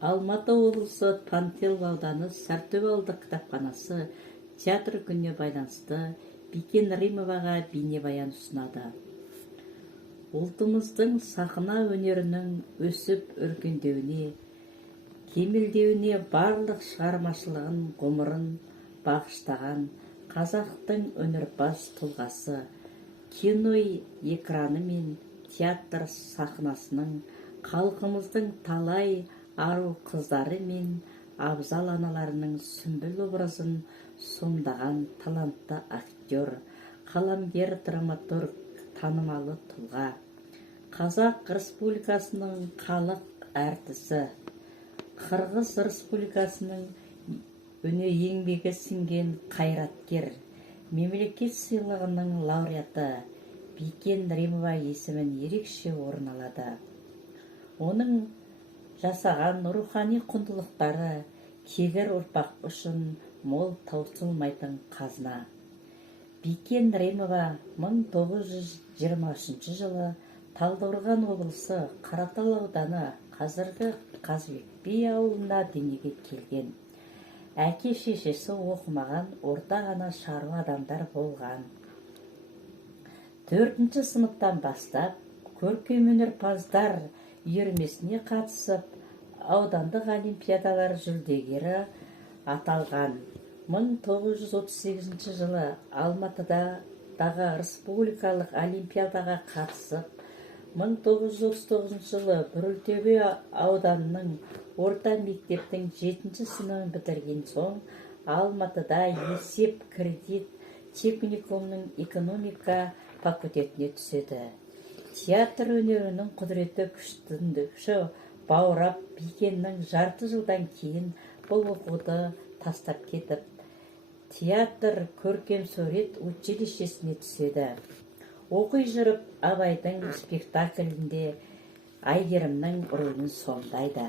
Алматы облысы Панфилов ауданы Сарытөбе ауылдық кітапханасы театр күніне байланысты Бикен Римоваға бейнебаян ұсынады. Ұлтымыздың сахна өнерінің өсіп өркендеуіне, кемелдеуіне барлық шығармашылығын ғұмырын бағыштаған қазақтың өнерпаз тұлғасы, кино экраны мен театр сахнасының халқымыздың талай ару қыздары мен абзал аналарының сүмбіл образын сомдаған талантты актер, қаламгер, драматург, танымалы тұлға, Қазақ Республикасының халық әртісі, Қырғыз Республикасының өне еңбегі сіңген қайраткер, мемлекет сыйлығының лауреаты Бикен Римова есімін ерекше орын алады. Оның жасаған рухани құндылықтары келер ұрпақ үшін мол таусылмайтын қазына. Бикен Римова 1923 жылы Талдықорған облысы Қаратал ауданы қазіргі Қазыбек би ауылында дүниеге келген. Әке-шешесі оқымаған, орта ғана шаруа адамдар болған. 4-ші сыныптан бастап көркемөнерпаздар үйірмесіне қатысып, аудандық олимпиадалар жүлдегері аталған. 1938 жылы Алматыдағы республикалық олимпиадаға қатысып, 1939 жылы Бөрлітөбе ауданының орта мектептің 7-ші сыныбын бітірген соң, Алматыда есеп кредит техникумның экономика факультетіне түседі. Театр өнерінің құдіреті күшті баурап, Бикеннің жарты жылдан кейін бұл оқуды тастап кетіп, театр көркемсурет училищесіне түседі. Оқи жүріп, Абайдың спектаклінде Әйгерімнің рөлін сомдайды.